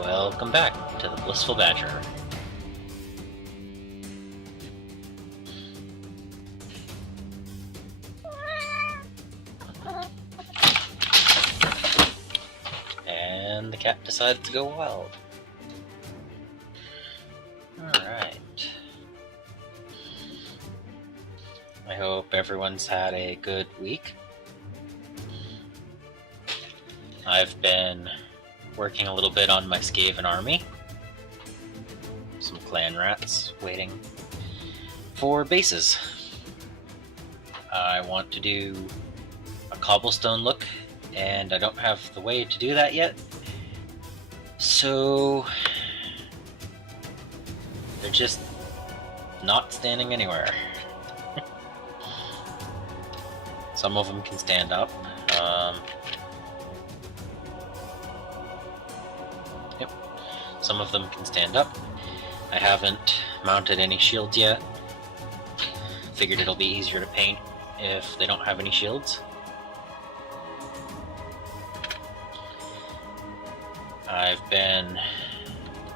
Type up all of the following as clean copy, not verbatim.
Welcome back to the Blissful Badger. And the cat decided to go wild. Alright. I hope everyone's had a good week. I've been working a little bit on my Skaven army. Some clan rats waiting for bases. I want to do a cobblestone look, and I don't have the way to do that yet. So they're just not standing anywhere. Some of them can stand up. Yep, some of them can stand up. I haven't mounted any shields yet. Figured it'll be easier to paint if they don't have any shields. I've been,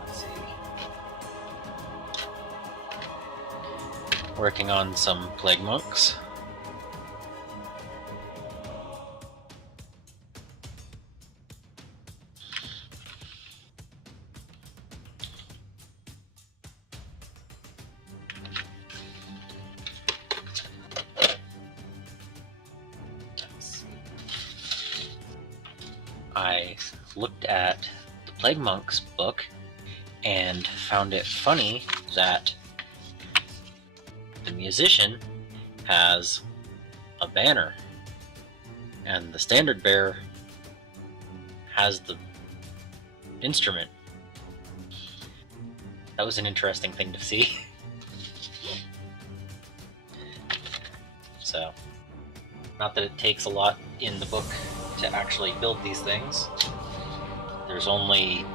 let's see, working on some plague monks. I looked at the Plague Monks book and found it funny that the musician has a banner and the standard bearer has the instrument. That was an interesting thing to see. So, not that it takes a lot in the book to actually build these things. There's only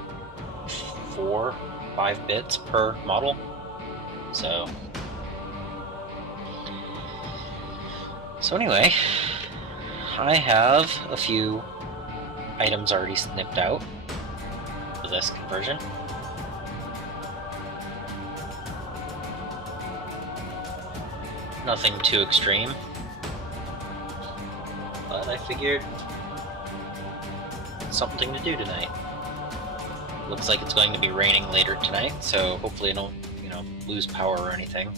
4-5 bits per model, so anyway, I have a few items already snipped out for this conversion. Nothing too extreme, but I figured something to do tonight. Looks like it's going to be raining later tonight, so hopefully I don't, lose power or anything.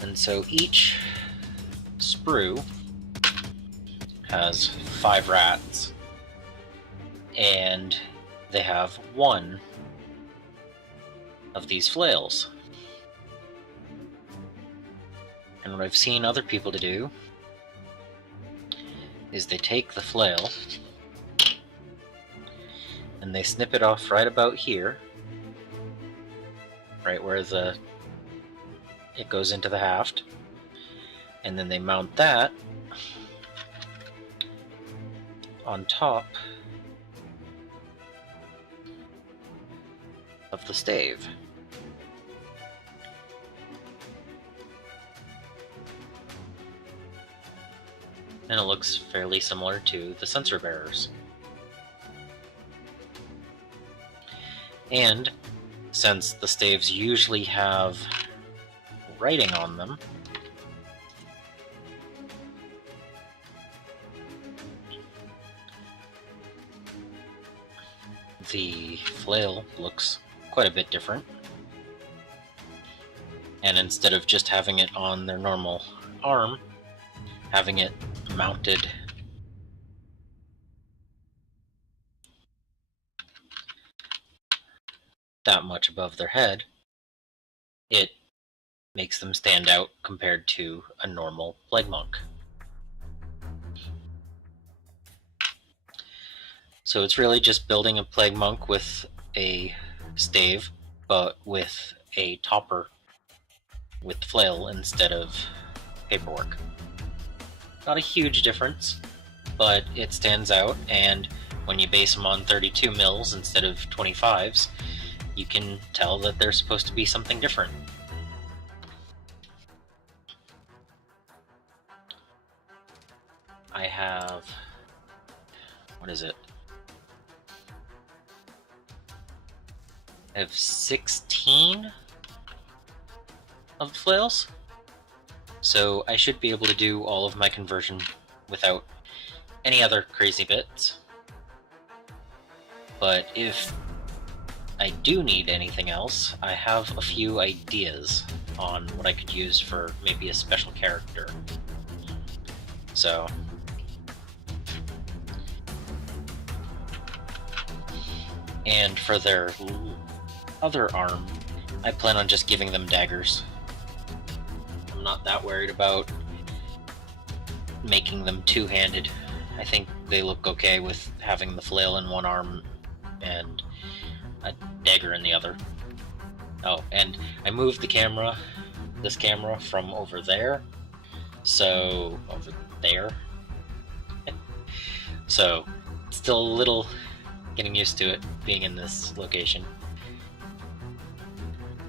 And so each sprue has 5 rats, and they have 1 of these flails. And what I've seen other people to do is they take the flail and they snip it off right about here, right where it goes into the haft, and then they mount that on top of the stave. And it looks fairly similar to the Censor Bearers. And since the staves usually have writing on them, the flail looks quite a bit different. And instead of just having it on their normal arm, having it mounted that much above their head, it makes them stand out compared to a normal plague monk. So it's really just building a plague monk with a stave, but with a topper with flail instead of paperwork. Not a huge difference, but it stands out, and when you base them on 32 mils instead of 25s, you can tell that they're supposed to be something different. what is it? I have 16 of the flails, so I should be able to do all of my conversion without any other crazy bits. But if I do need anything else, I have a few ideas on what I could use for maybe a special character. So and for their other arm, I plan on just giving them daggers. I'm not that worried about making them two-handed. I think they look okay with having the flail in one arm and a dagger in the other. Oh, and I moved the camera, this camera, from over there, so over there. So still a little getting used to it being in this location.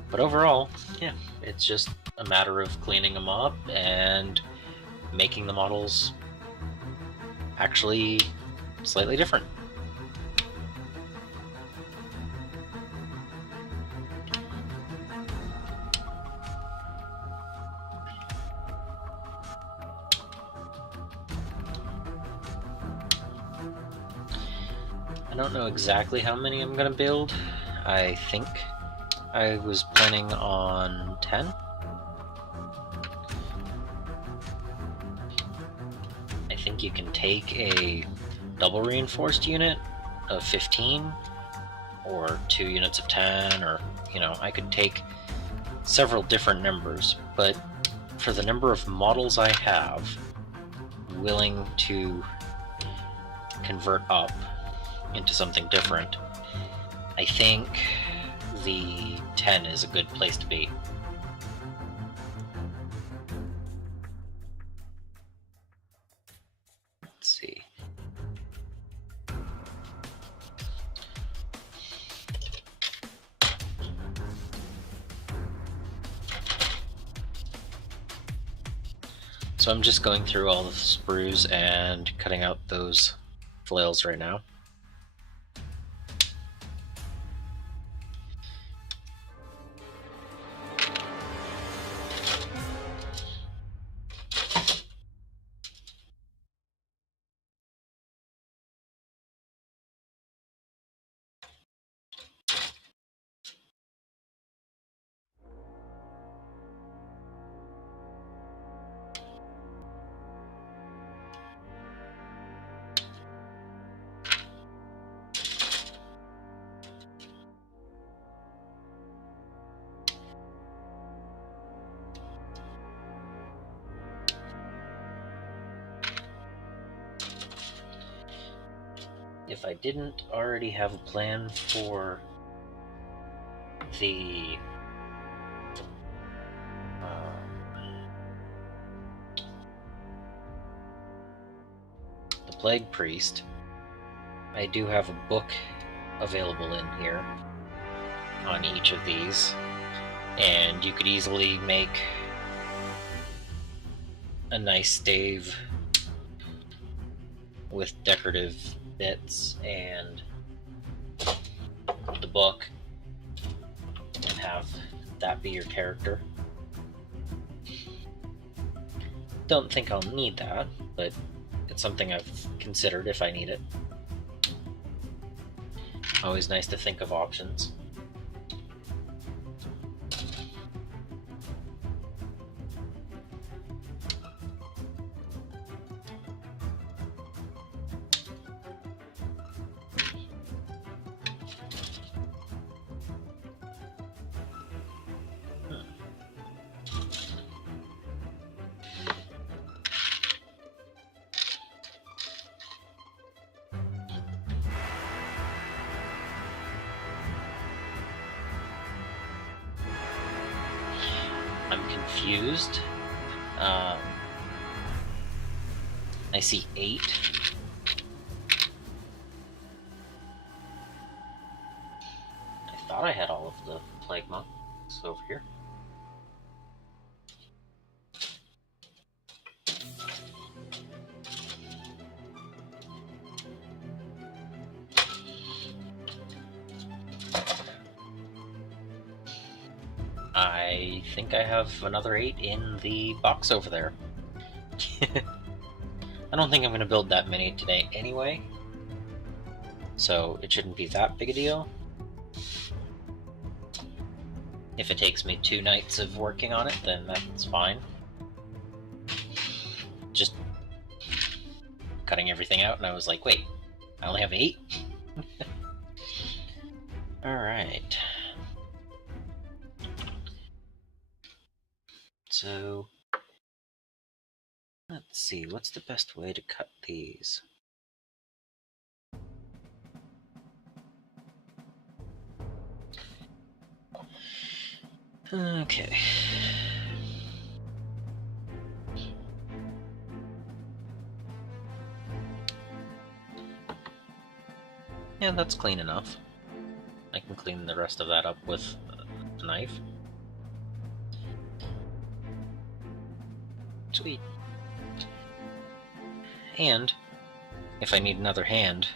But overall, yeah, it's just a matter of cleaning them up and making the models actually slightly different. I don't know exactly how many I'm gonna build. I think I was planning on 10. I think you can take a double reinforced unit of 15 or 2 units of 10, or, you know, I could take several different numbers, but for the number of models I have willing to convert up into something different, I think the 10 is a good place to be. Let's see. So I'm just going through all the sprues and cutting out those flails right now. If I didn't already have a plan for the Plague Priest, I do have a book available in here on each of these, and you could easily make a nice stave with decorative bits and the book and have that be your character. Don't think I'll need that, but it's something I've considered if I need it. Always nice to think of options. I'm confused. I see 8. I thought I had all of the plague monks over here. I think I have another 8 in the box over there. I don't think I'm going to build that many today anyway, so it shouldn't be that big a deal. If it takes me 2 nights of working on it, then that's fine. Just cutting everything out, and I was like, wait, I only have 8? Alright. So, let's see, what's the best way to cut these? Okay. Yeah, that's clean enough. I can clean the rest of that up with a knife. Sweet. And, if I need another hand,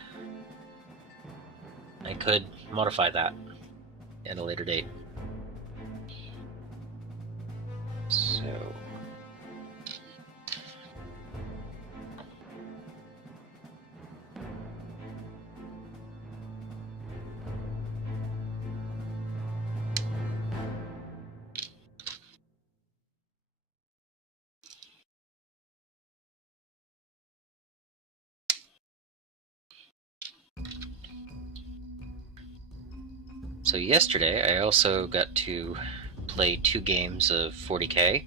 I could modify that at a later date. So... So yesterday I also got to play 2 games of 40k.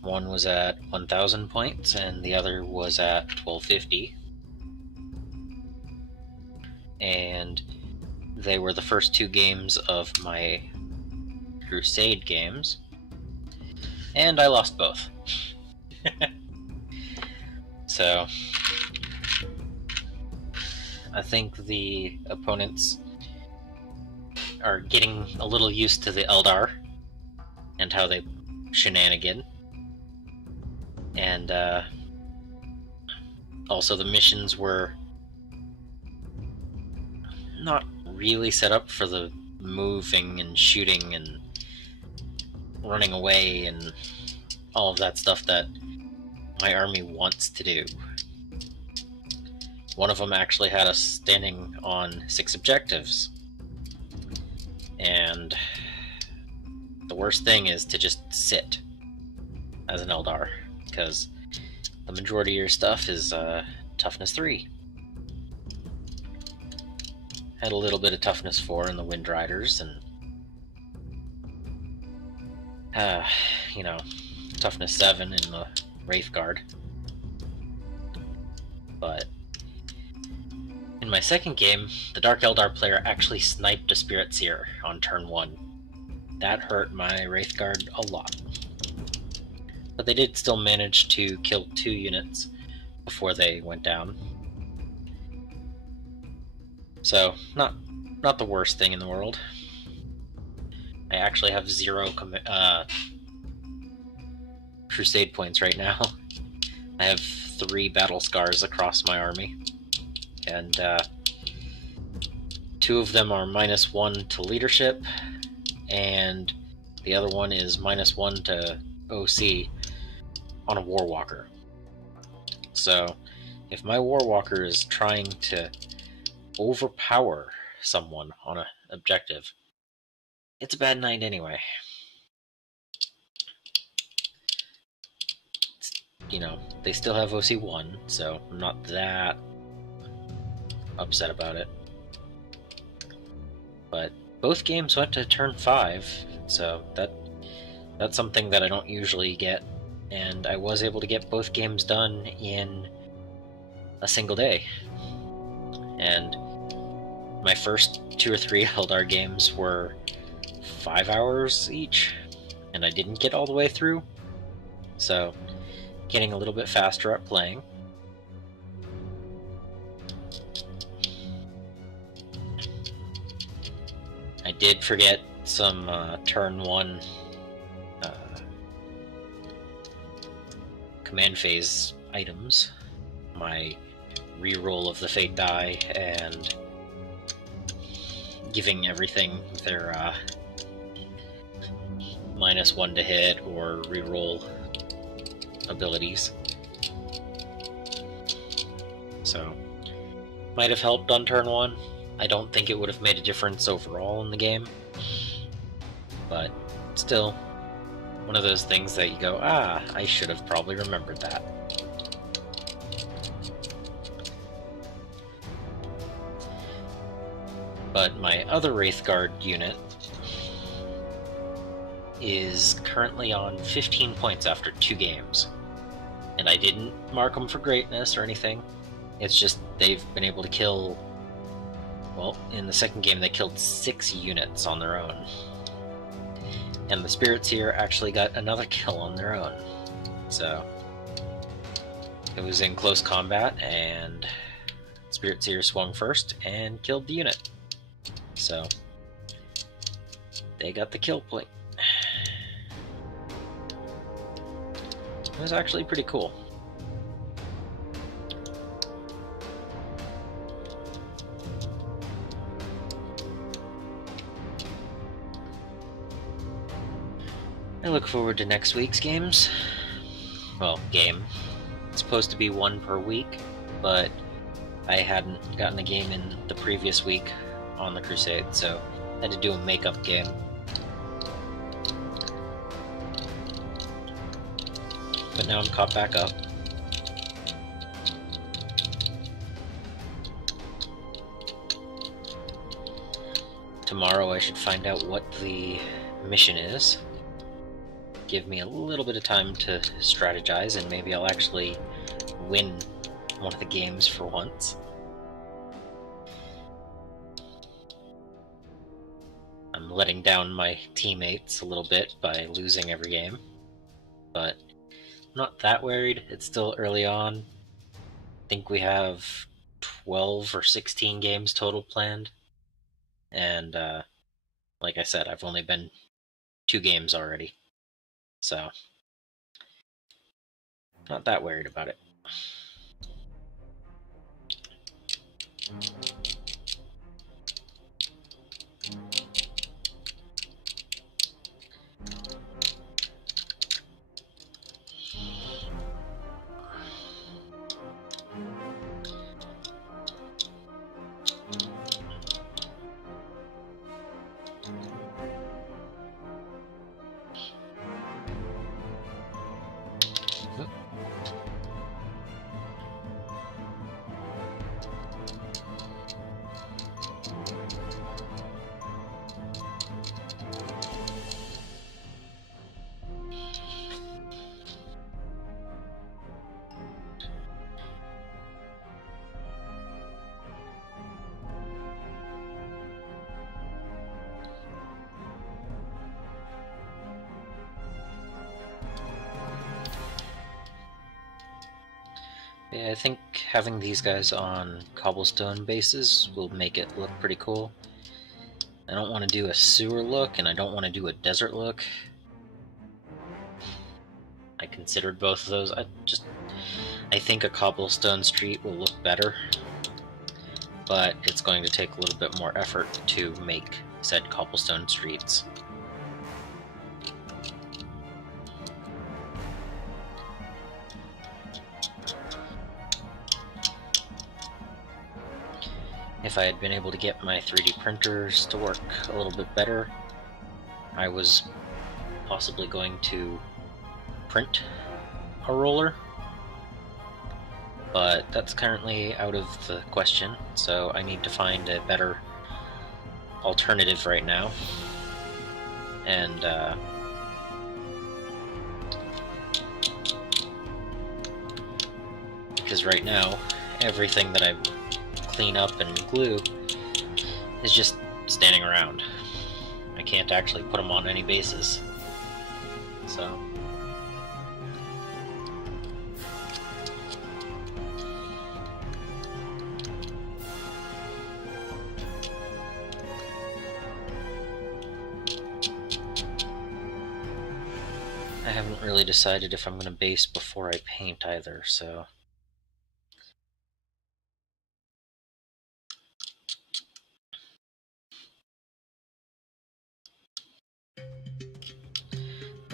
One was at 1000 points and the other was at 1250. And they were the first 2 games of my Crusade games. And I lost both. So I think the opponents are getting a little used to the Eldar and how they shenanigan. And also the missions were not really set up for the moving and shooting and running away and all of that stuff that my army wants to do. One of them actually had us standing on 6 objectives. And the worst thing is to just sit as an Eldar, because the majority of your stuff is toughness 3. Had a little bit of toughness 4 in the Wind Riders, and you know, toughness 7 in the Wraith Guard. But in my second game, the Dark Eldar player actually sniped a Spirit Seer on turn 1. That hurt my Wraith Guard a lot. But they did still manage to kill 2 units before they went down. So, not the worst thing in the world. I actually have 0 Crusade points right now. I have 3 battle scars across my army. And 2 of them are -1 to leadership, and the other one is -1 to OC on a Warwalker. So if my Warwalker is trying to overpower someone on an objective, it's a bad night anyway. You know, they still have OC1, so I'm not that upset about it. But both games went to turn 5, so that's something that I don't usually get, and I was able to get both games done in a single day. And my first 2 or 3 Eldar games were 5 hours each, and I didn't get all the way through, so getting a little bit faster at playing. I did forget some turn 1 command phase items. My reroll of the Fate die and giving everything their -1 to hit or reroll abilities. So, might have helped on turn 1. I don't think it would have made a difference overall in the game. But still, one of those things that you go, ah, I should have probably remembered that. But my other Wraithguard unit is currently on 15 points after 2 games. And I didn't mark them for greatness or anything. It's just they've been able to kill, well, in the second game they killed 6 units on their own. And the Spirits here actually got another kill on their own. So it was in close combat, and Spirits here swung first and killed the unit. So they got the kill point. It was actually pretty cool. I look forward to next week's games. Well, game. It's supposed to be 1 per week, but I hadn't gotten a game in the previous week on the Crusade, so I had to do a makeup game. But now I'm caught back up. Tomorrow I should find out what the mission is. Give me a little bit of time to strategize, and maybe I'll actually win one of the games for once. I'm letting down my teammates a little bit by losing every game, but I'm not that worried. It's still early on. I think we have 12 or 16 games total planned, and like I said, I've only been 2 games already, so not that worried about it. Yeah, I think having these guys on cobblestone bases will make it look pretty cool. I don't want to do a sewer look, and I don't want to do a desert look. I considered both of those. I think a cobblestone street will look better, but it's going to take a little bit more effort to make said cobblestone streets. If I had been able to get my 3D printers to work a little bit better, I was possibly going to print a roller, but that's currently out of the question, so I need to find a better alternative right now. And because right now everything that I clean up and glue is just standing around. I can't actually put them on any bases. So I haven't really decided if I'm going to base before I paint either, so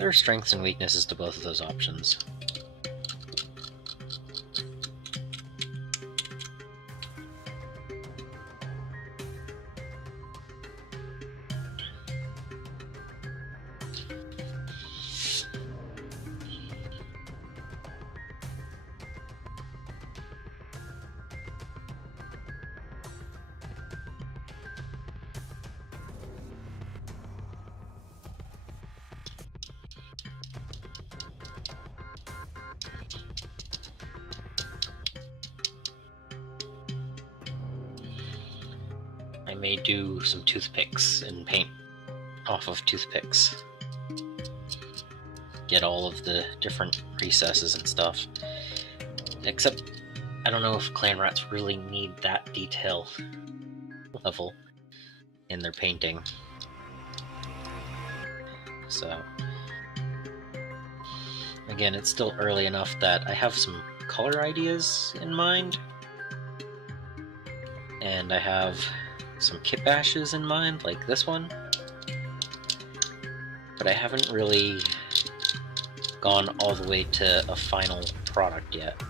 there are strengths and weaknesses to both of those options. I may do some toothpicks and paint off of toothpicks. Get all of the different recesses and stuff. Except, I don't know if clan rats really need that detail level in their painting. So, again, it's still early enough that I have some color ideas in mind. And I have some kitbashes in mind, like this one. But I haven't really gone all the way to a final product yet.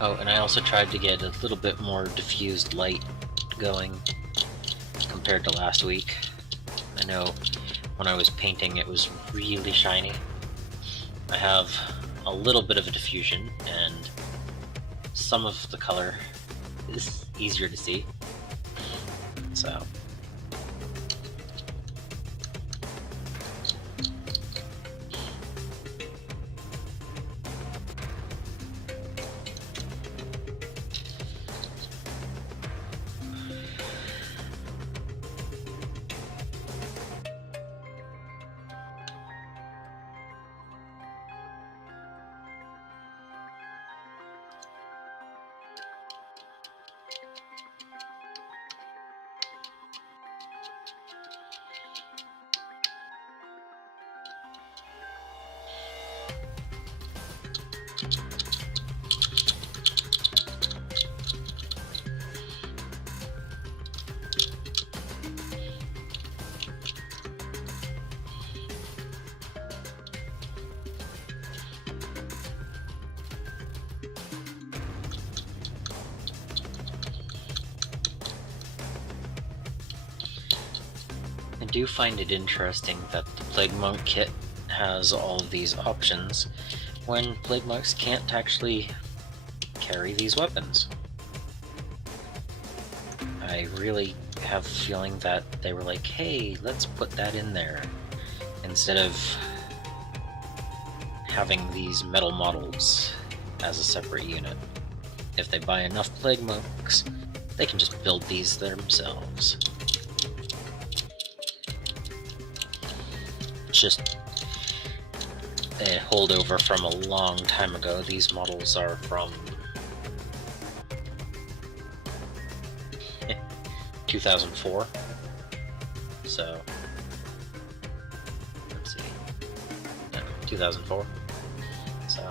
Oh, and I also tried to get a little bit more diffused light going compared to last week. I know when I was painting it was really shiny. I have a little bit of a diffusion and some of the color is easier to see. So I do find it interesting that the Plague Monk kit has all of these options when Plague Monks can't actually carry these weapons. I really have a feeling that they were like, hey, let's put that in there, instead of having these metal models as a separate unit. If they buy enough Plague Monks, they can just build these themselves. It's just a holdover from a long time ago. These models are from 2004. So, let's see. No, 2004. So,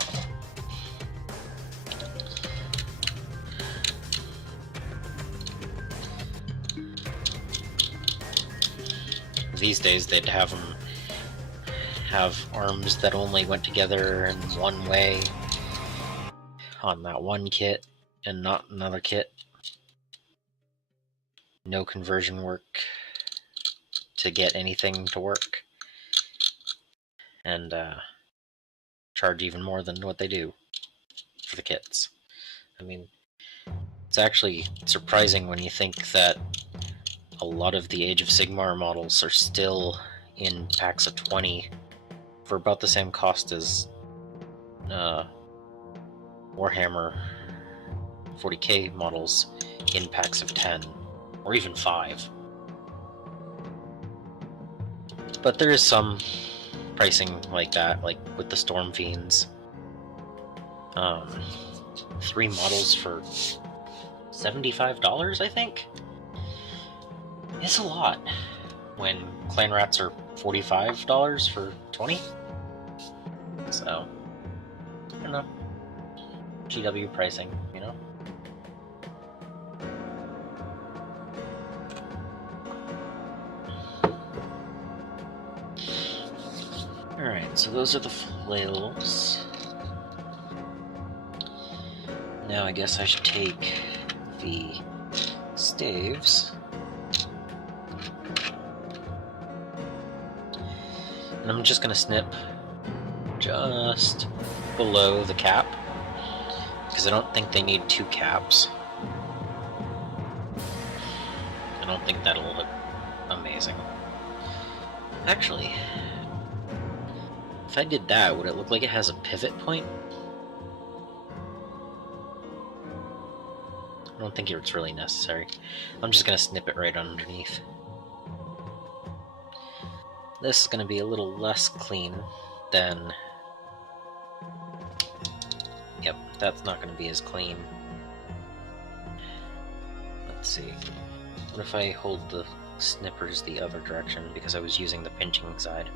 these days they'd have them have arms that only went together in one way on that one kit and not another kit. No conversion work to get anything to work, and charge even more than what they do for the kits. I mean, it's actually surprising when you think that a lot of the Age of Sigmar models are still in packs of 20 for about the same cost as Warhammer 40k models in packs of 10, or even 5. But there is some pricing like that, like with the Storm Fiends. 3 models for $75, I think? It's a lot when clan rats are $45 for 20. So, I don't know. GW pricing, you know? Alright, so those are the flails. Now I guess I should take the staves. And I'm just gonna snip just below the cap, because I don't think they need 2 caps. I don't think that'll look amazing. Actually, if I did that, would it look like it has a pivot point? I don't think it's really necessary. I'm just gonna snip it right underneath. This is gonna be a little less clean than... Yep, that's not gonna be as clean. Let's see. What if I hold the snippers the other direction, because I was using the pinching side?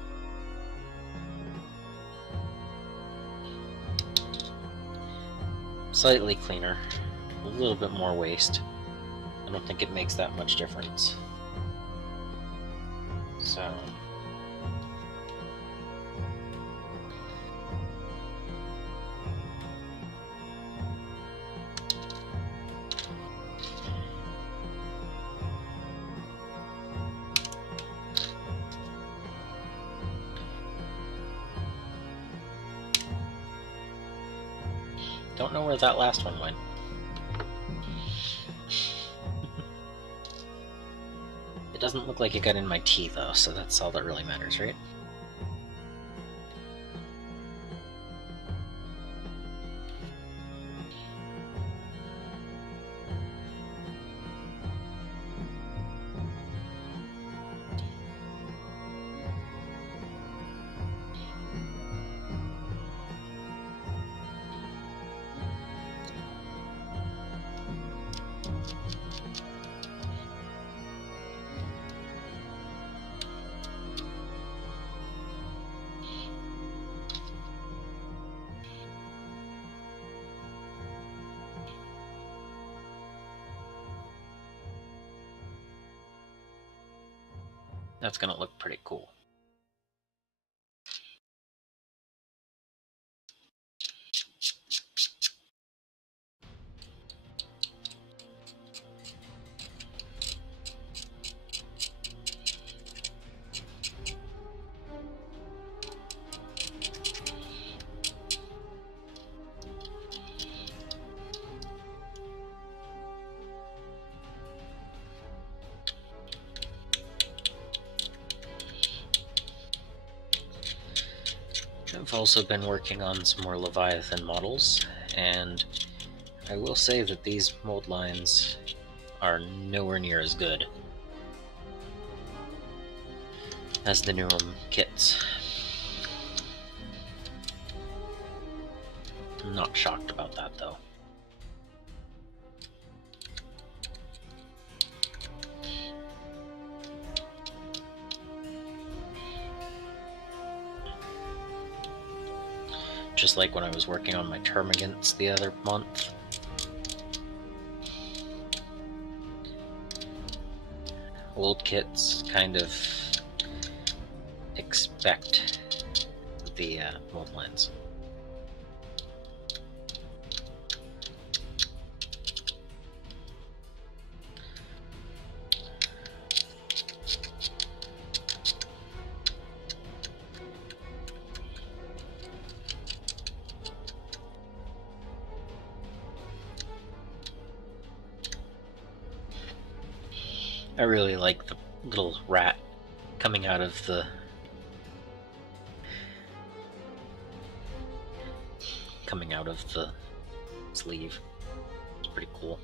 Slightly cleaner. A little bit more waste. I don't think it makes that much difference. So... Don't know where that last one went. It doesn't look like it got in my tea though, so that's all that really matters, right? That's gonna look pretty cool. I've also been working on some more Leviathan models, and I will say that these mold lines are nowhere near as good as the newer kits. I'm not shocked about that though. Just like when I was working on my termagants the other month. Old kits kind of expect the mold lines. I really like the little rat coming out of the sleeve. It's pretty cool.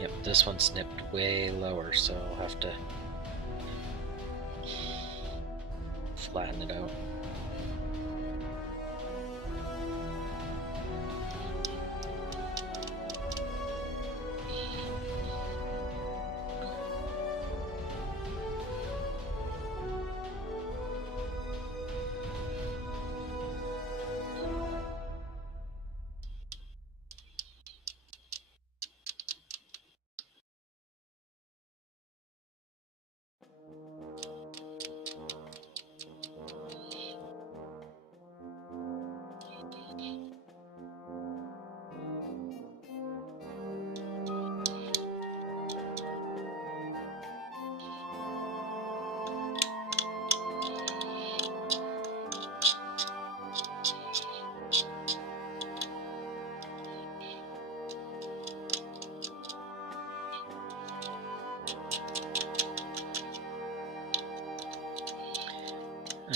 Yep, this one snipped way lower, so I'll have to flatten it out.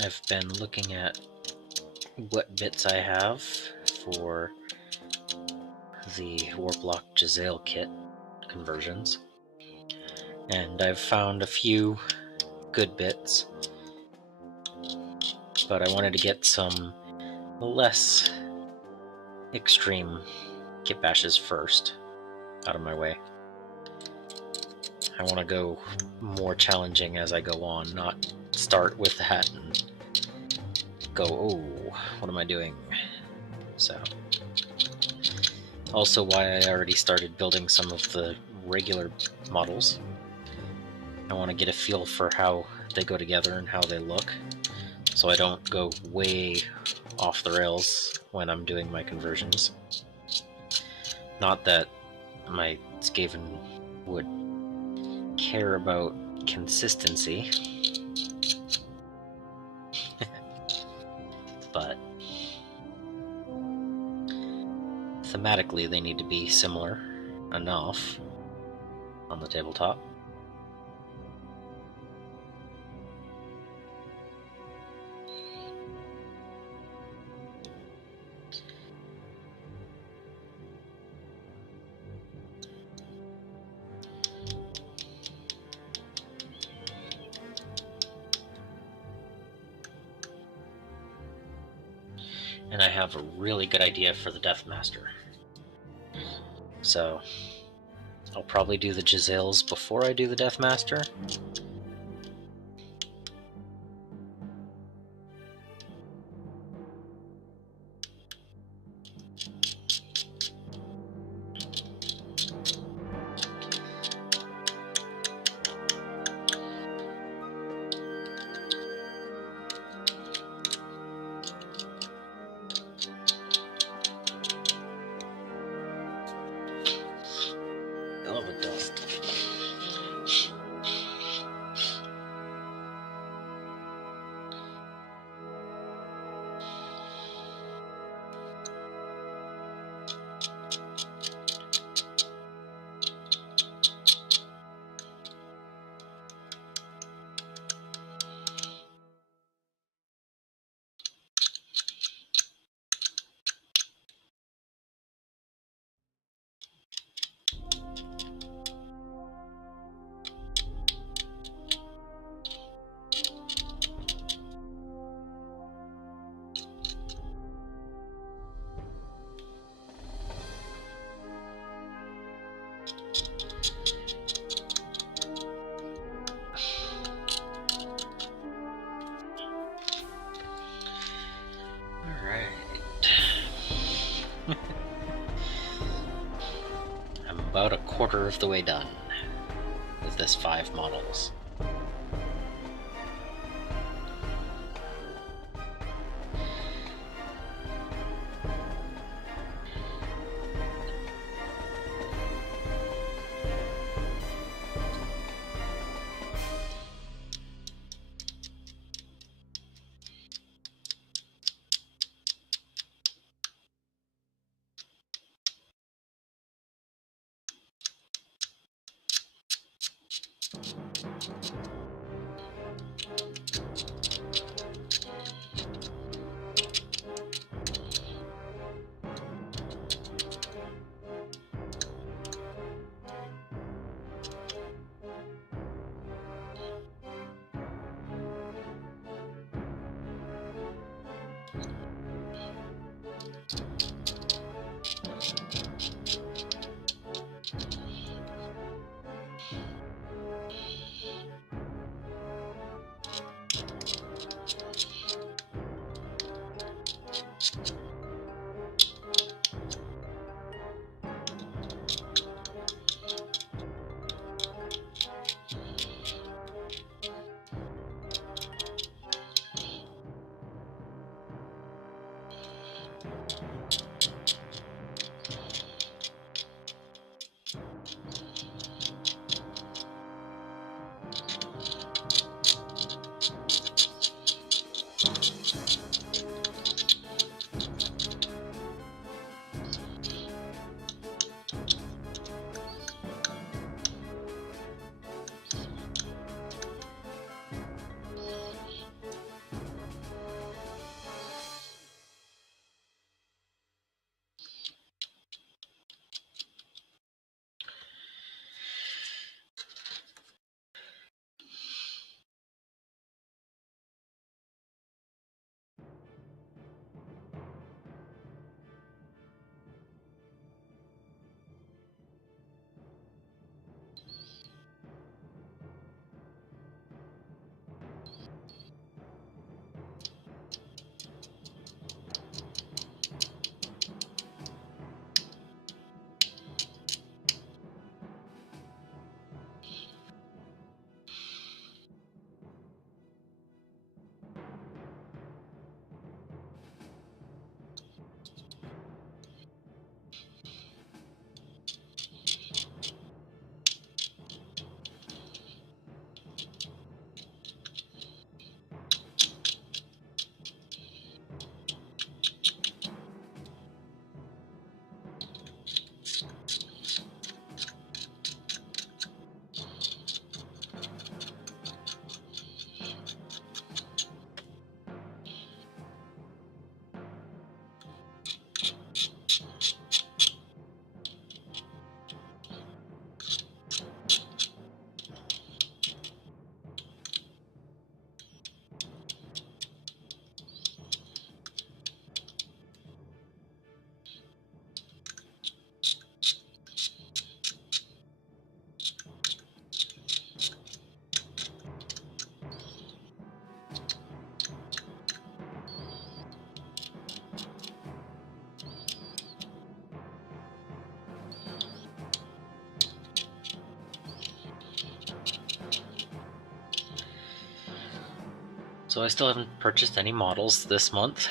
I've been looking at what bits I have for the Warplock Giselle kit conversions, and I've found a few good bits, but I wanted to get some less extreme kitbashes first out of my way. I want to go more challenging as I go on, not start with that and go, oh, what am I doing? So, also why I already started building some of the regular models. I want to get a feel for how they go together and how they look, so I don't go way off the rails when I'm doing my conversions. Not that my Skaven would care about consistency, but thematically they need to be similar enough on the tabletop. And I have a really good idea for the Death Master. So I'll probably do the Giselles before I do the Death Master. Oh, the dust. I'm about a quarter of the way done with this 5 models. So I still haven't purchased any models this month,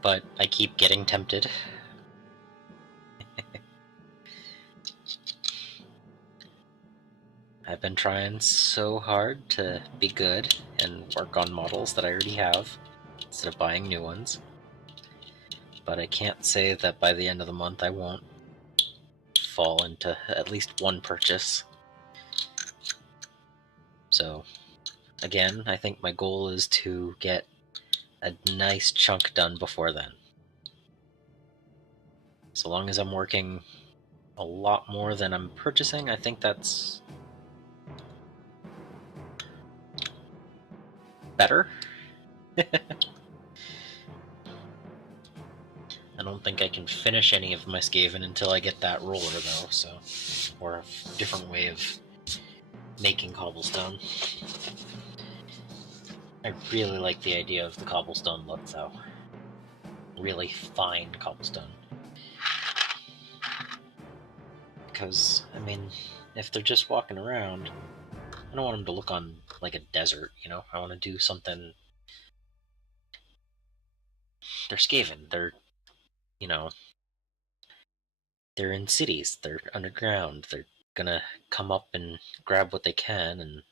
but I keep getting tempted. I've been trying so hard to be good and work on models that I already have instead of buying new ones. But I can't say that by the end of the month I won't fall into at least one purchase. So again, I think my goal is to get a nice chunk done before then. So long as I'm working a lot more than I'm purchasing, I think that's better. I don't think I can finish any of my Skaven until I get that roller though, so, or a different way of making cobblestone. I really like the idea of the cobblestone look though. Really fine cobblestone. Because, I mean, if they're just walking around, I don't want them to look on like a desert, you know? I want to do something. They're Skaven, they're, you know, they're in cities, they're underground, they're gonna come up and grab what they can, and,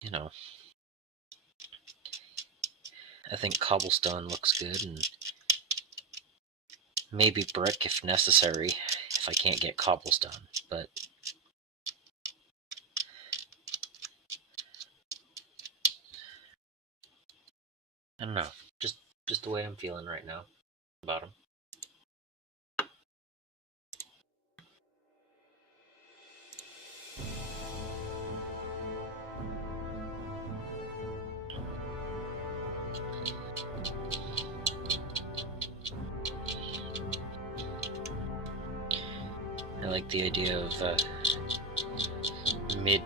you know, I think cobblestone looks good, and maybe brick if necessary, if I can't get cobblestone, but I don't know, just the way I'm feeling right now about them. I like the idea of mid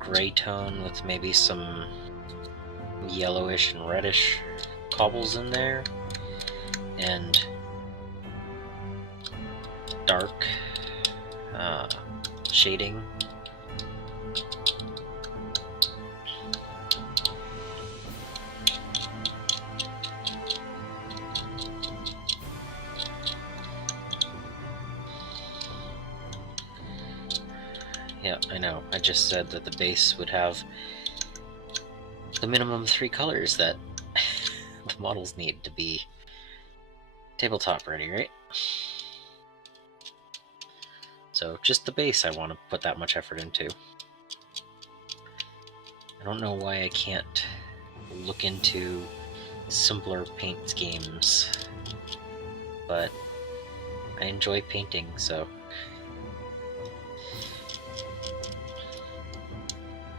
gray tone with maybe some yellowish and reddish cobbles in there, and dark shading. Yeah, I know. I just said that the base would have the minimum 3 colors that the models need to be tabletop ready, right? So just the base I want to put that much effort into. I don't know why I can't look into simpler paint schemes, but I enjoy painting, so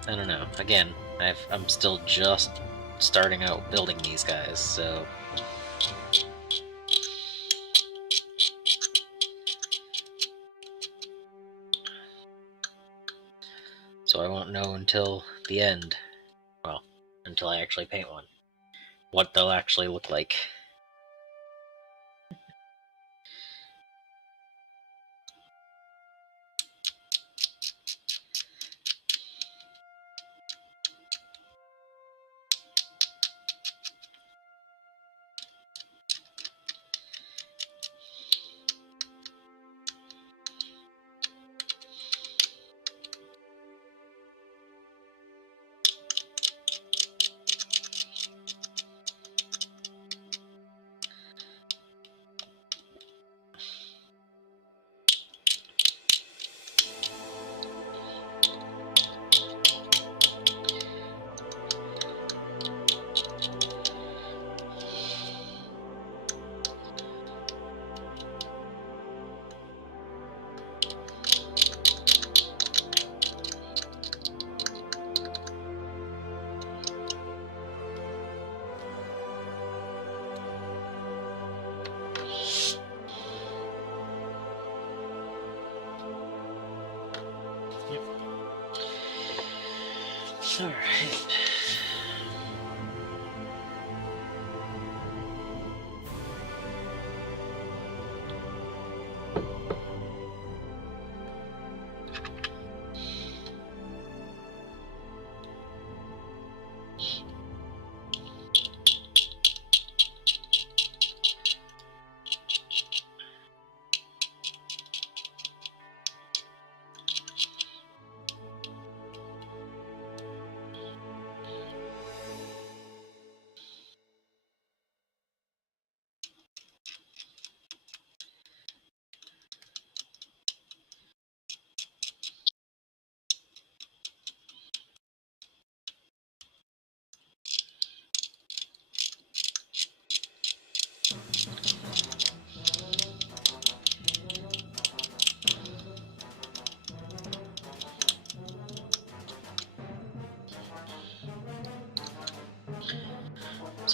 I don't know. Again, I'm still just starting out building these guys, so I won't know until the end, well, until I actually paint one, what they'll actually look like. All right.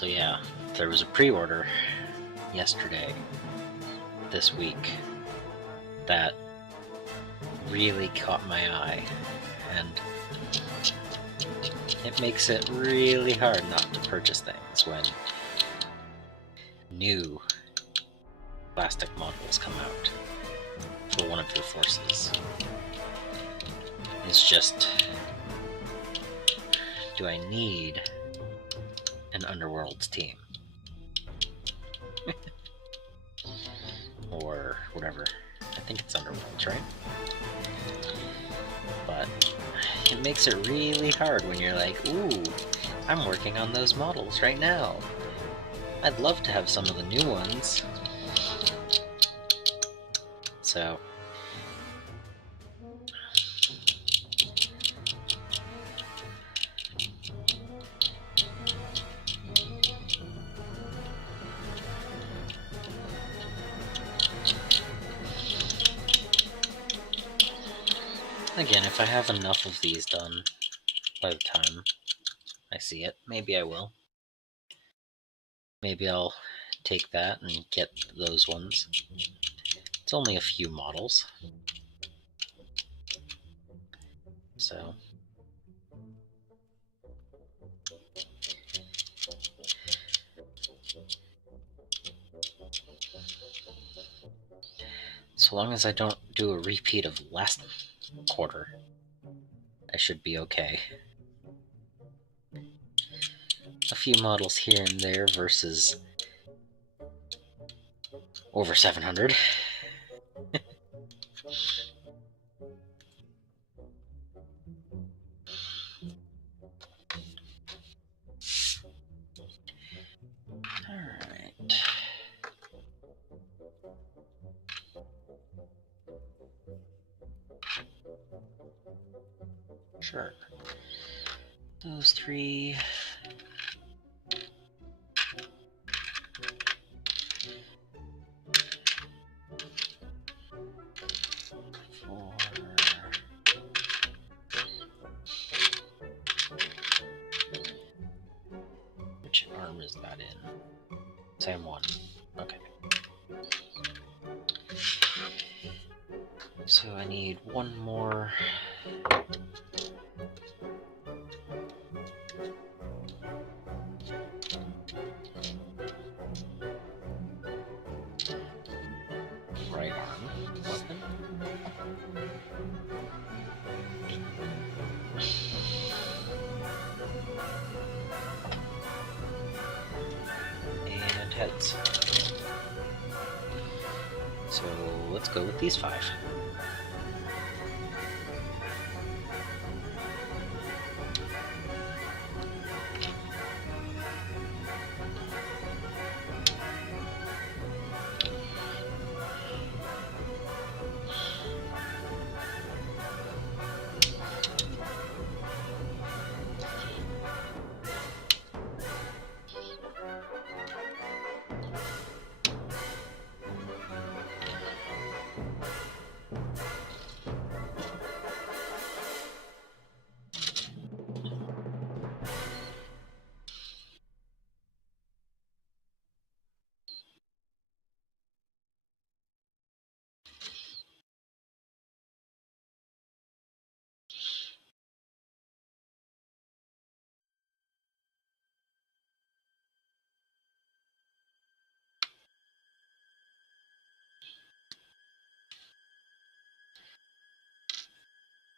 So yeah, there was a pre-order yesterday, this week, that really caught my eye, and it makes it really hard not to purchase things when new plastic models come out for one of your forces. It's just, do I need an Underworlds team? Or whatever. I think it's Underworlds, right? But it makes it really hard when you're like, ooh, I'm working on those models right now. I'd love to have some of the new ones. So again, if I have enough of these done by the time I see it, maybe I will. Maybe I'll take that and get those ones. It's only a few models. So long as I don't do a repeat of last quarter, I should be okay. A few models here and there versus over 700. Alright. Sure. Those three. Four. Which arm is that in? Same one. Okay. So I need one more. Right arm weapon. And heads. So let's go with these 5.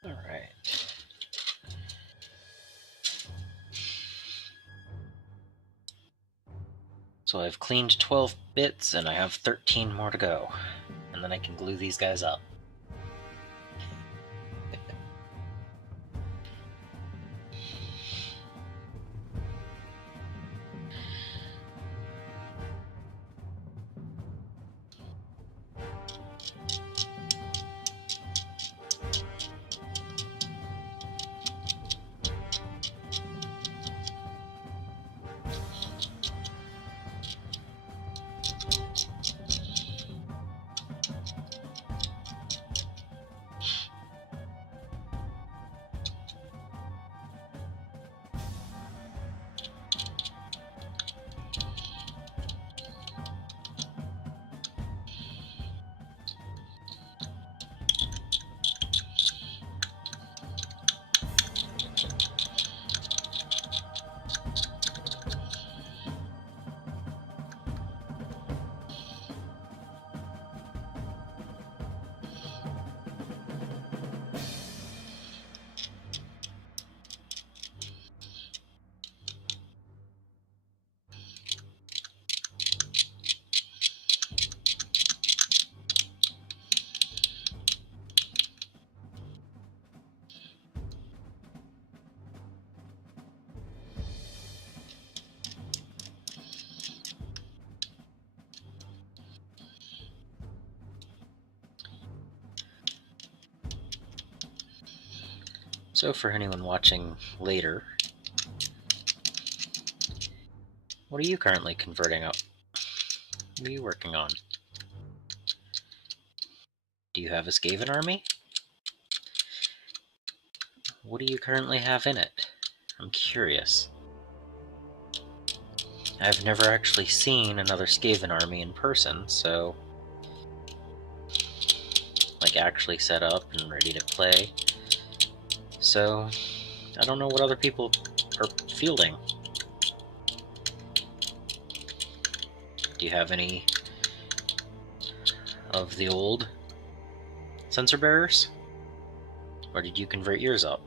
Alright. So I've cleaned 12 bits and I have 13 more to go. And then I can glue these guys up. So for anyone watching later, what are you currently converting up? What are you working on? Do you have a Skaven army? What do you currently have in it? I'm curious. I've never actually seen another Skaven army in person, so like actually set up and ready to play. So I don't know what other people are fielding. Do you have any of the old Censor Bearers? Or did you convert yours up?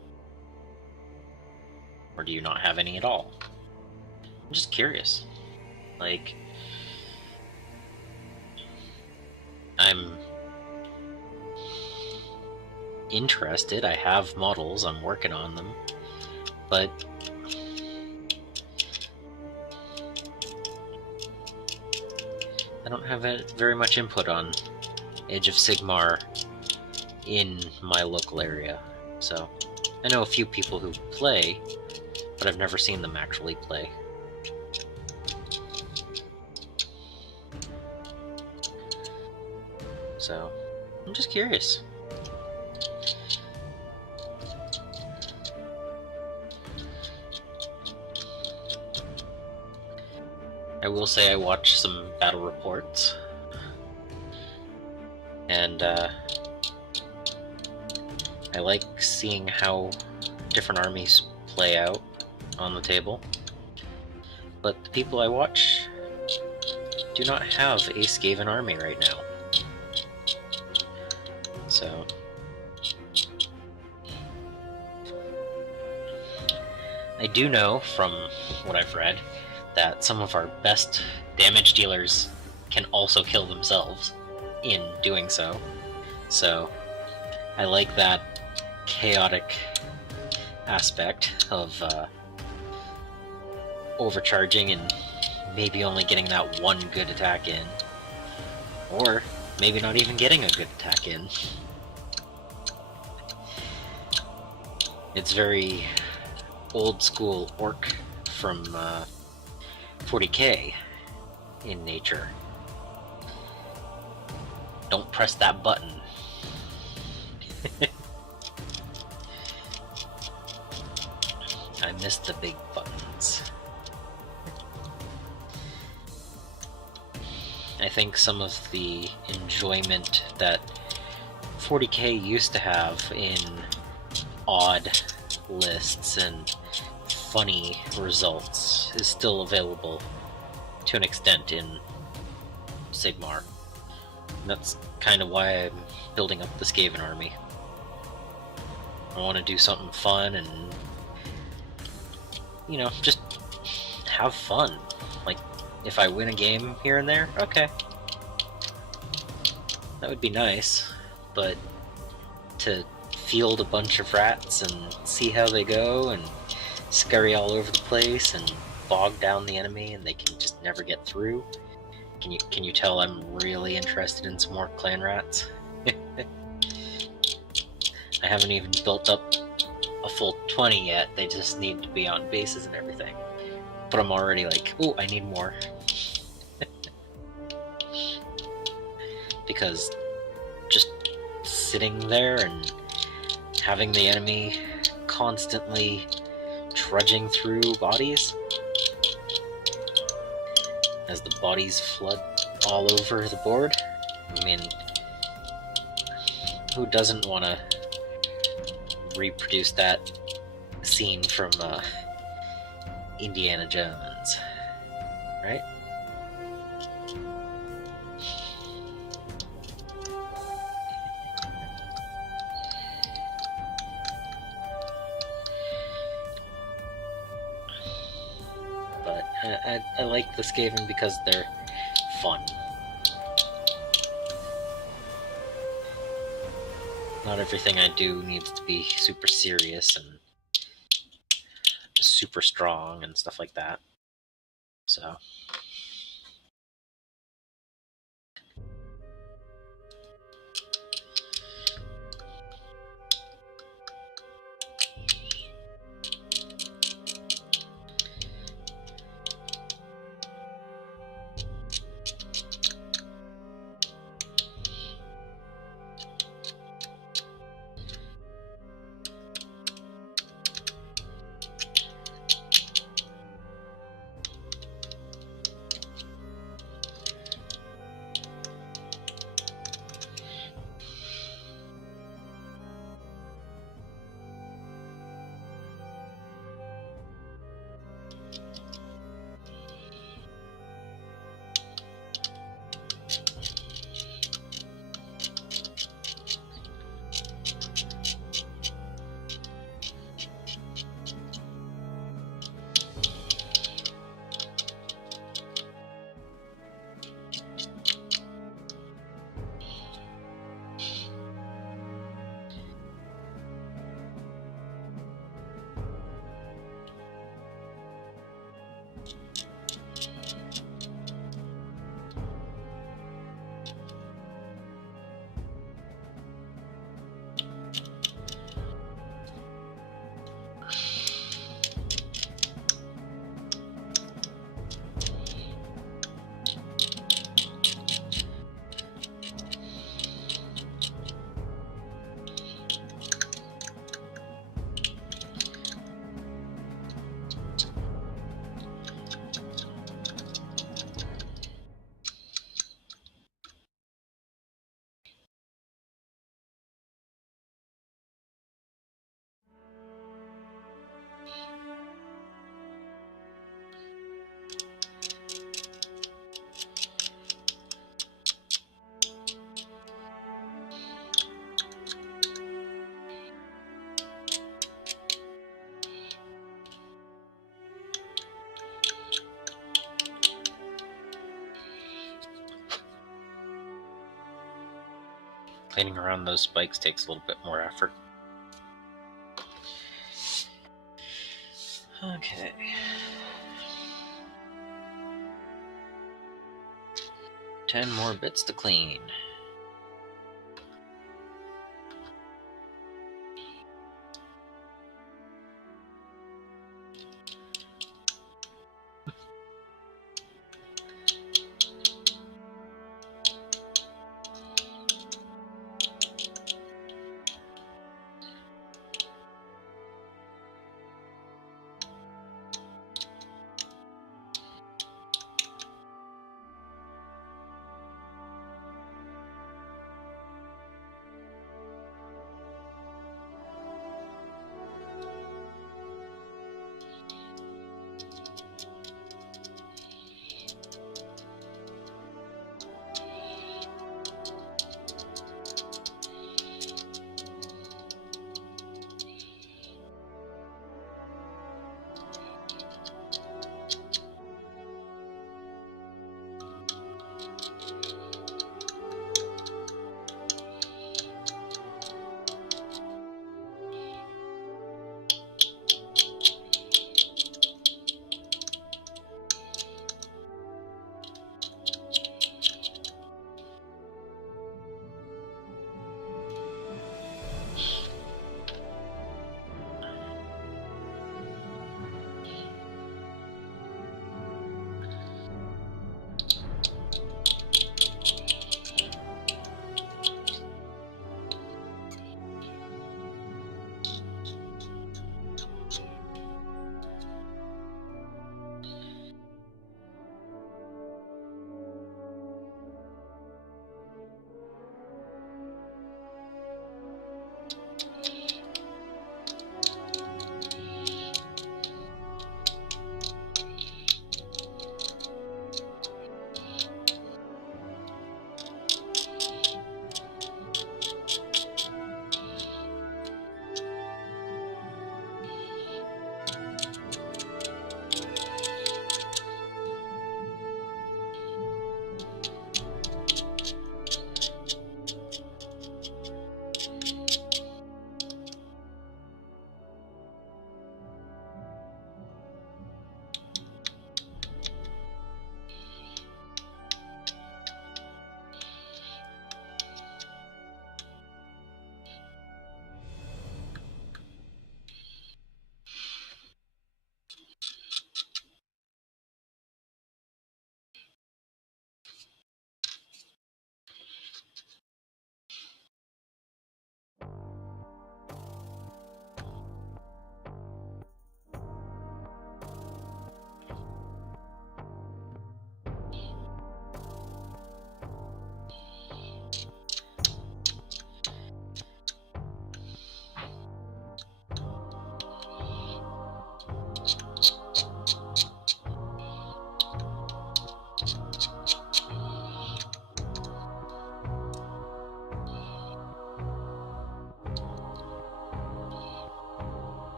Or do you not have any at all? I'm just curious. Like, I'm interested. I have models, I'm working on them, but I don't have very much input on Age of Sigmar in my local area. So I know a few people who play, but I've never seen them actually play. So I'm just curious. I will say I watched some battle reports, and I like seeing how different armies play out on the table. But the people I watch do not have a Skaven army right now. So I do know from what I've read that some of our best damage dealers can also kill themselves in doing so. So I like that chaotic aspect of overcharging and maybe only getting that one good attack in, or maybe not even getting a good attack in. It's very old school orc from 40k in nature. Don't press that button. I miss the big buttons. I think some of the enjoyment that 40k used to have in odd lists and funny results is still available to an extent in Sigmar. And that's kind of why I'm building up the Skaven army. I want to do something fun and, you know, just have fun. Like, if I win a game here and there, okay. That would be nice, but to field a bunch of rats and see how they go and scurry all over the place and bog down the enemy and they can just never get through. Can you tell I'm really interested in some more clan rats? I haven't even built up a full 20 yet. They just need to be on bases and everything. But I'm already like, oh, I need more. Because just sitting there and having the enemy constantly trudging through bodies as the bodies flood all over the board. I mean, who doesn't want to reproduce that scene from Indiana Jones, right? But I like the Skaven because they're fun. Not everything I do needs to be super serious and super strong and stuff like that. So cleaning around those spikes takes a little bit more effort. Okay. Ten more bits to clean.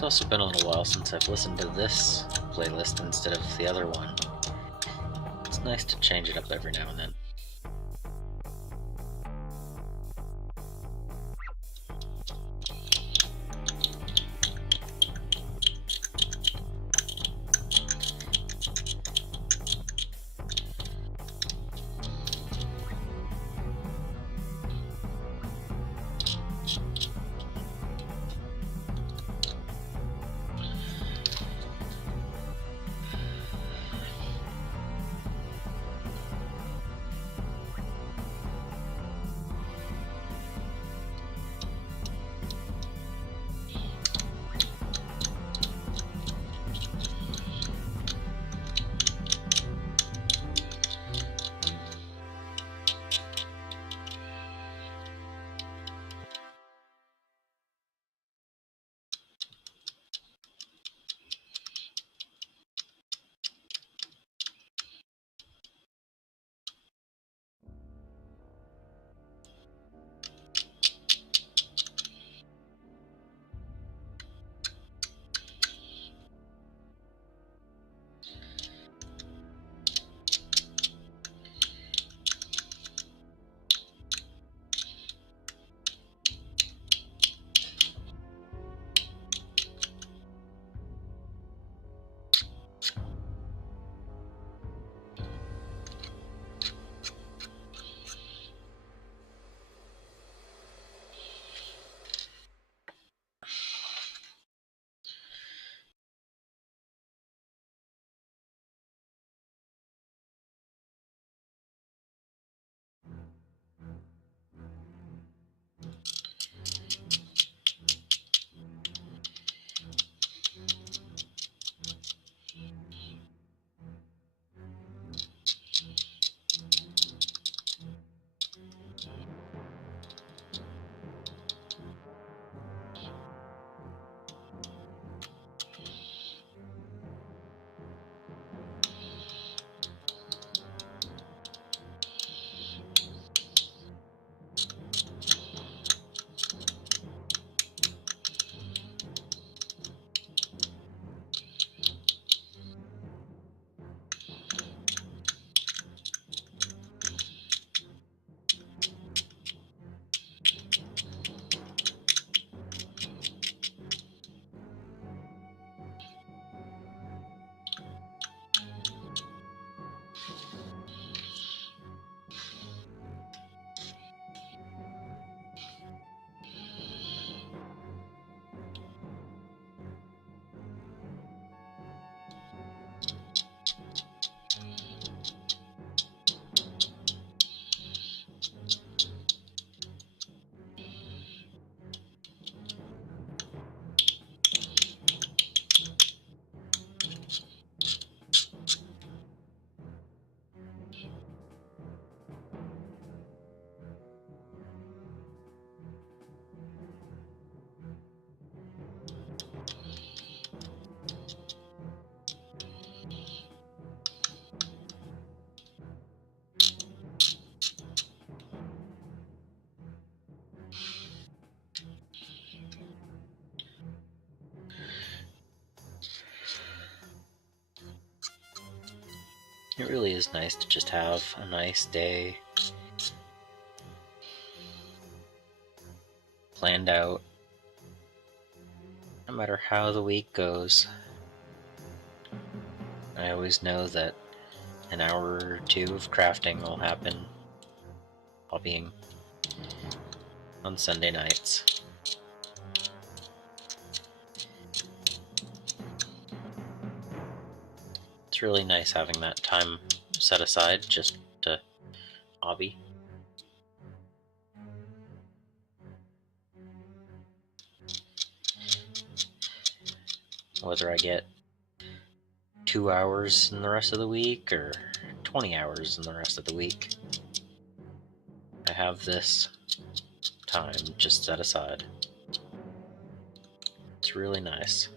It's also been a little while since I've listened to this playlist instead of the other one. It's nice to change it up every now and then. It really is nice to just have a nice day planned out, no matter how the week goes. I always know that an hour or two of crafting will happen while being on Sunday nights. It's really nice having that time set aside just to hobby. Whether I get 2 hours in the rest of the week or 20 hours in the rest of the week, I have this time just set aside. It's really nice.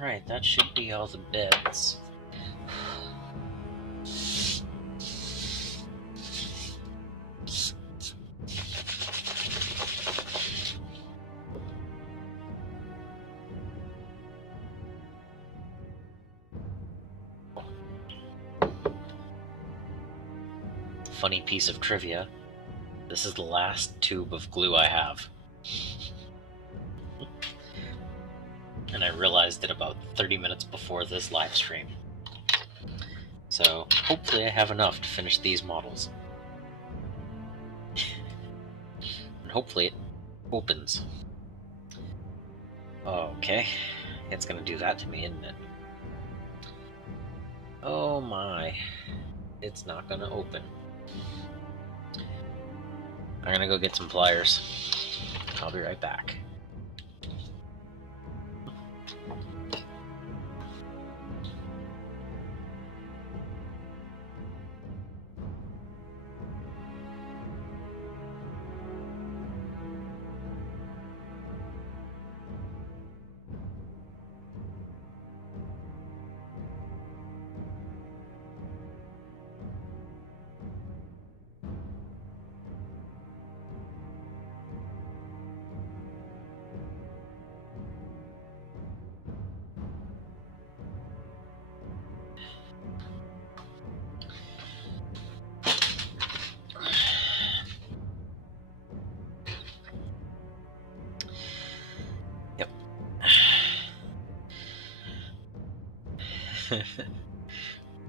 Alright, that should be all the bits. Funny piece of trivia, this is the last tube of glue I have. And I realized it about 30 minutes before this live stream. So hopefully I have enough to finish these models. And hopefully it opens. Okay, it's gonna do that to me, isn't it? Oh my, it's not gonna open. I'm gonna go get some pliers. I'll be right back.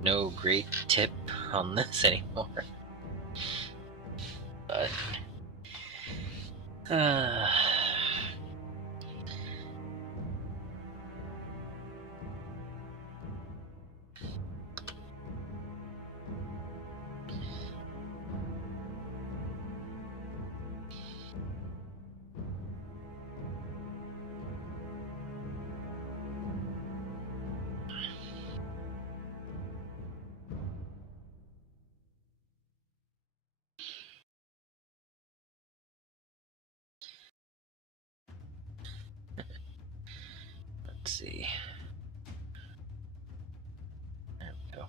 No great tip on this anymore. But let's see. There we go.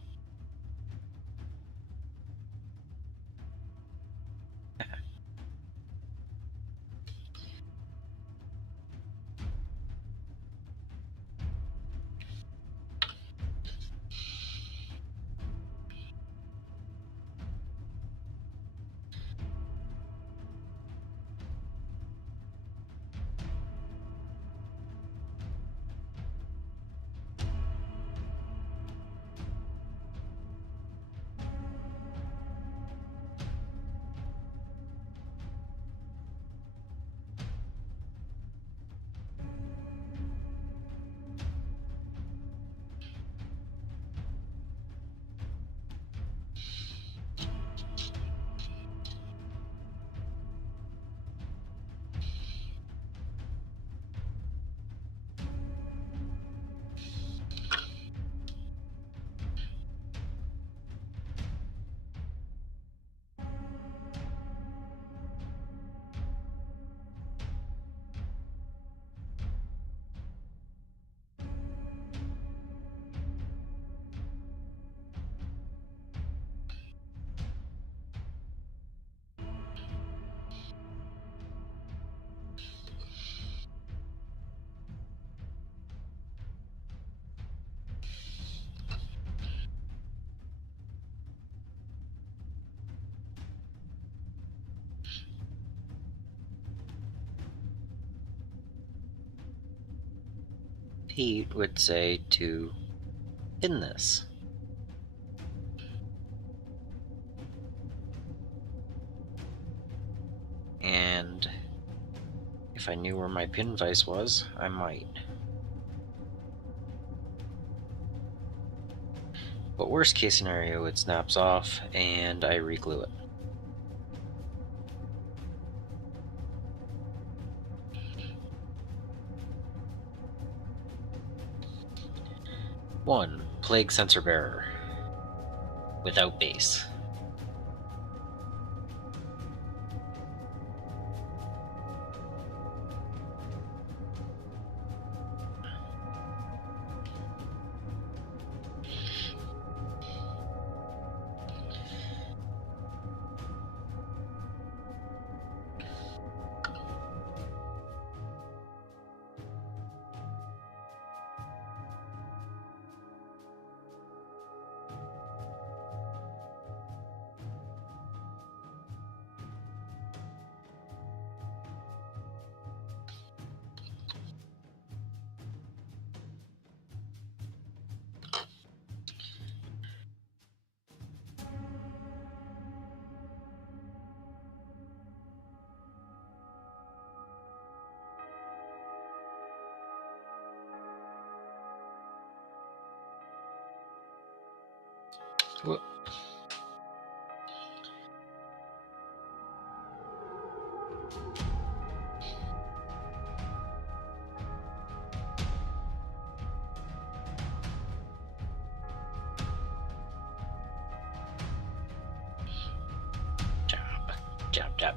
Pete would say to pin this. And if I knew where my pin vise was, I might. But worst case scenario, it snaps off and I re-glue it. One, Plague Censor Bearer. Without base. Whoop.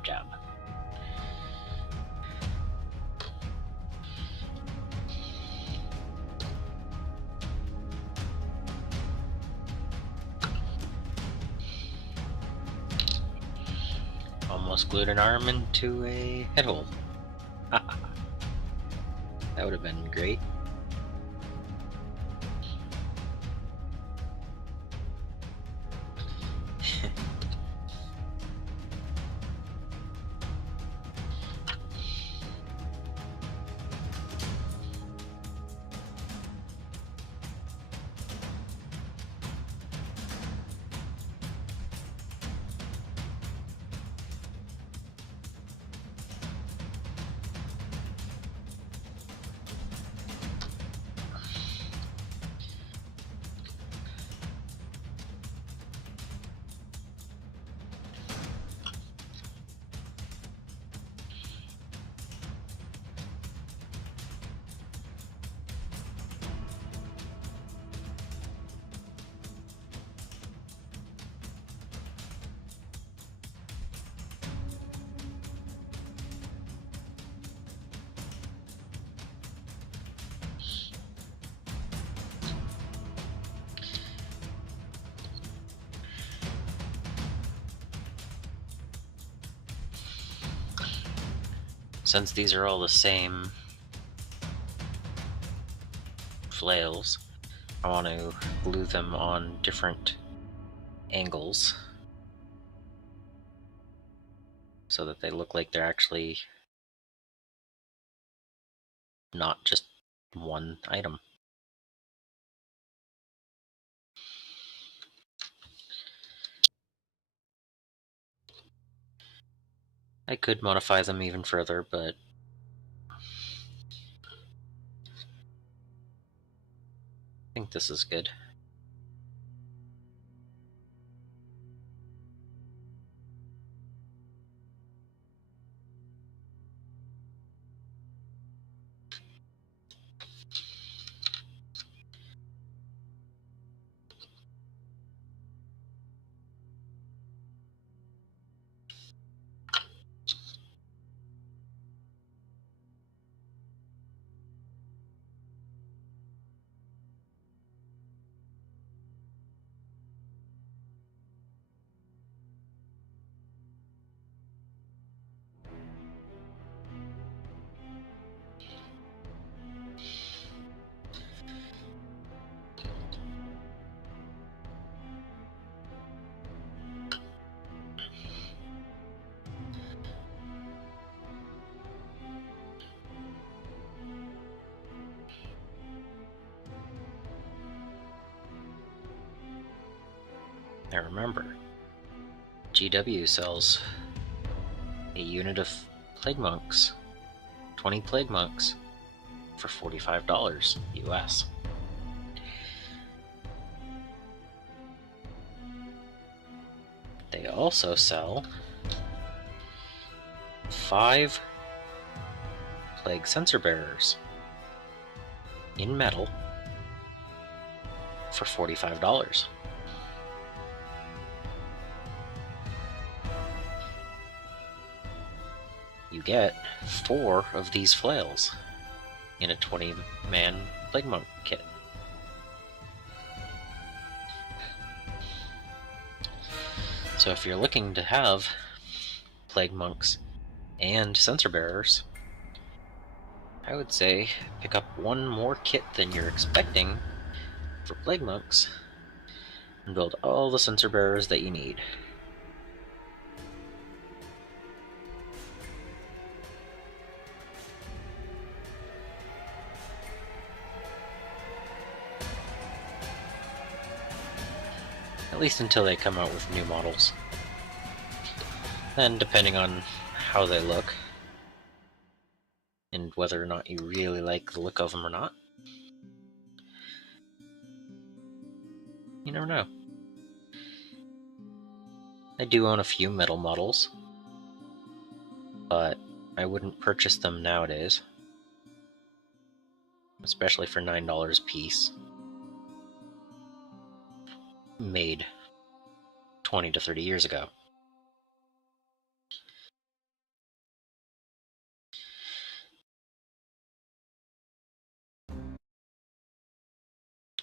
Job. Almost glued an arm into a head hole. That would have been great. since these are all the same flails, I want to glue them on different angles so that they look like they're actually not just one item. I could modify them even further, but I think this is good. Now remember, GW sells a unit of Plague Monks, 20 Plague Monks, for $45 US. They also sell 5 Plague Censor Bearers in metal for $45. You get 4 of these flails in a 20-man Plague Monk kit. So if you're looking to have Plague Monks and Censor Bearers, I would say pick up one more kit than you're expecting for Plague Monks and build all the Censor Bearers that you need. At least until they come out with new models. Then, depending on how they look, and whether or not you really like the look of them or not, you never know. I do own a few metal models, but I wouldn't purchase them nowadays, especially for $9 a piece. Made 20 to 30 years ago.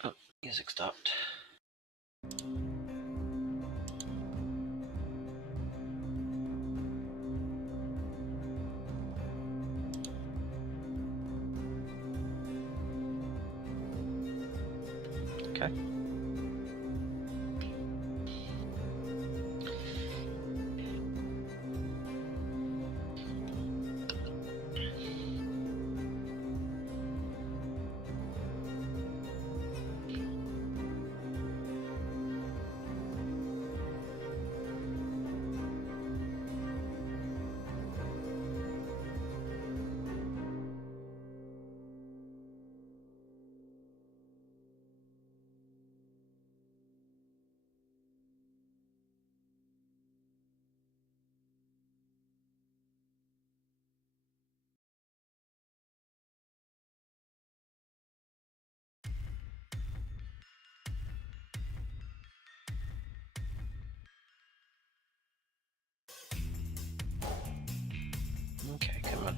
Oh, music stopped. Okay. Okay, come on.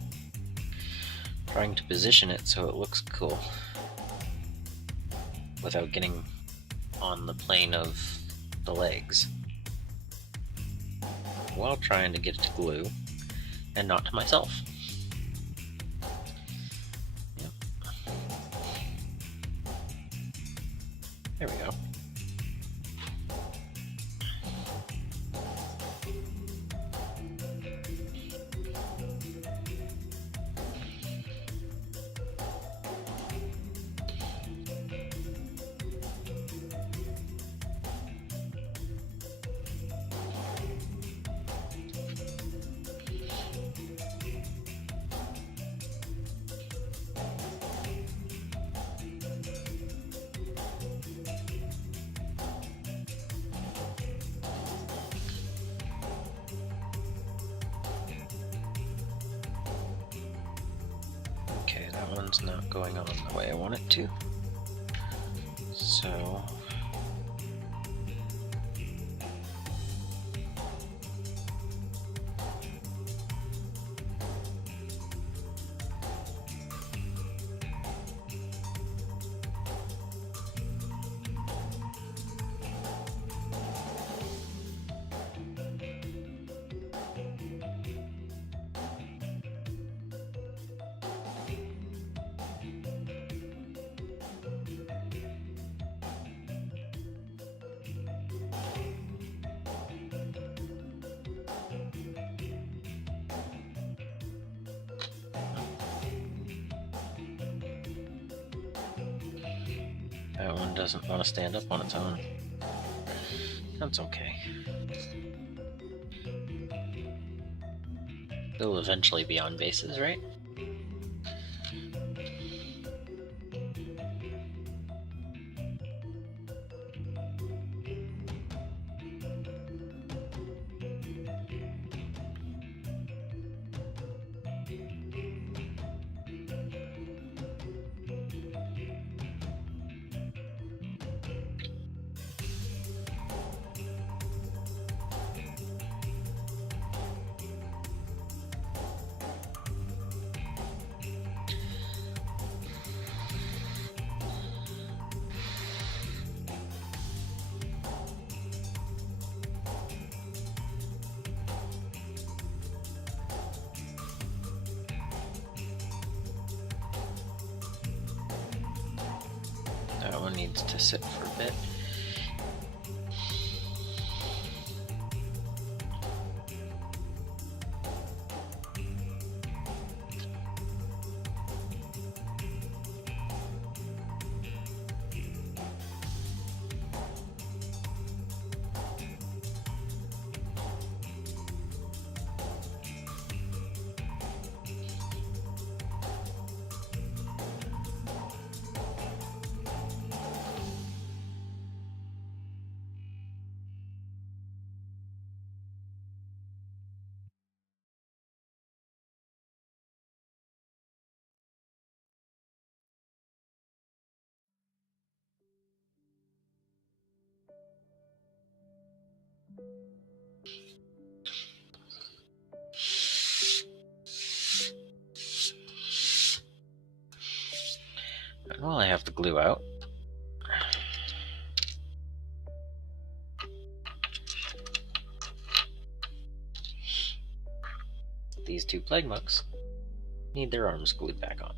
Trying to position it so it looks cool without getting on the plane of the legs, while trying to get it to glue and not to myself. There we go. Okay, that one's not going on the way I want it to. So... that one doesn't want to stand up on its own. That's okay. They'll eventually be on bases, right? That one needs to sit for a bit. Well, I have the glue out. These two plague monks need their arms glued back on.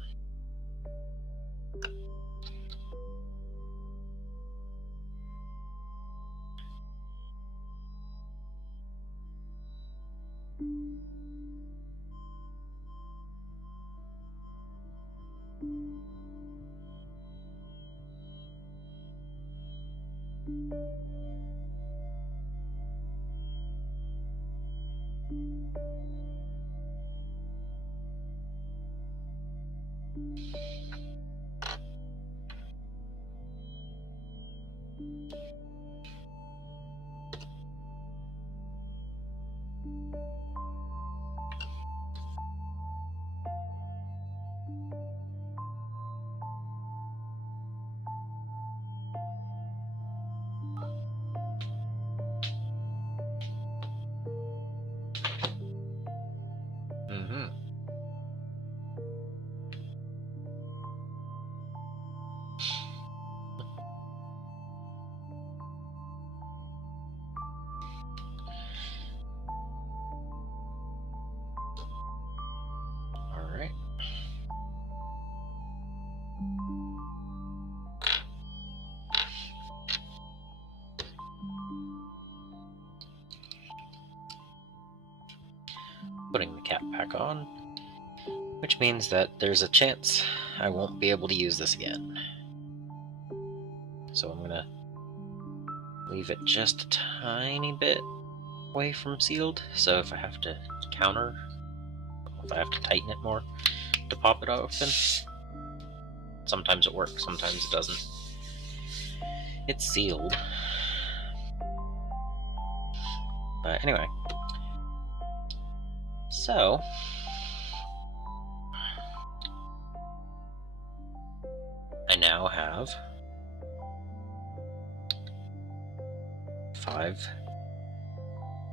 putting the cap back on, which means that there's a chance I won't be able to use this again. So I'm gonna leave it just a tiny bit away from sealed, so if I have to counter, if I have to tighten it more to pop it open, sometimes it works, sometimes it doesn't. It's sealed. But anyway, so I now have 5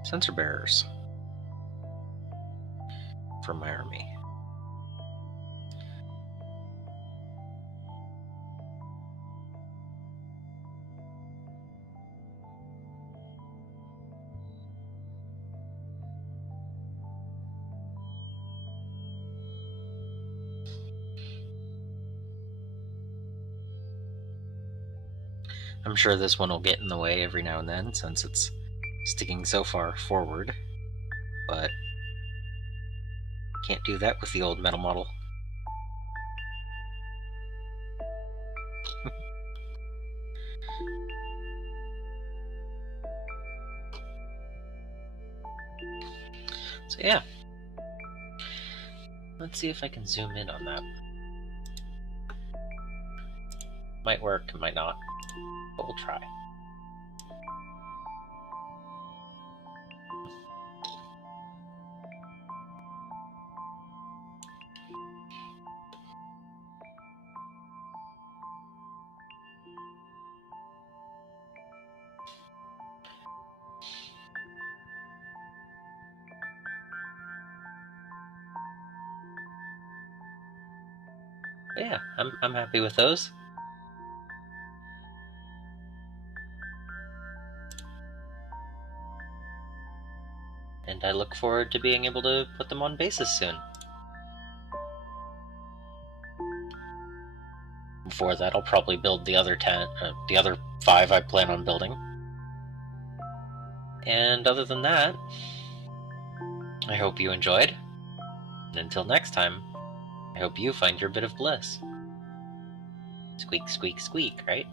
Censor Bearers for my army. I'm sure this one will get in the way every now and then since it's sticking so far forward, but can't do that with the old metal model. So yeah, let's see if I can zoom in on that. Might work, it might not, but we'll try. But yeah, I'm happy with those. And I look forward to being able to put them on bases soon. Before that, I'll probably build the other 5 I plan on building. And other than that, I hope you enjoyed. And until next time, I hope you find your bit of bliss. Squeak, squeak, squeak, right?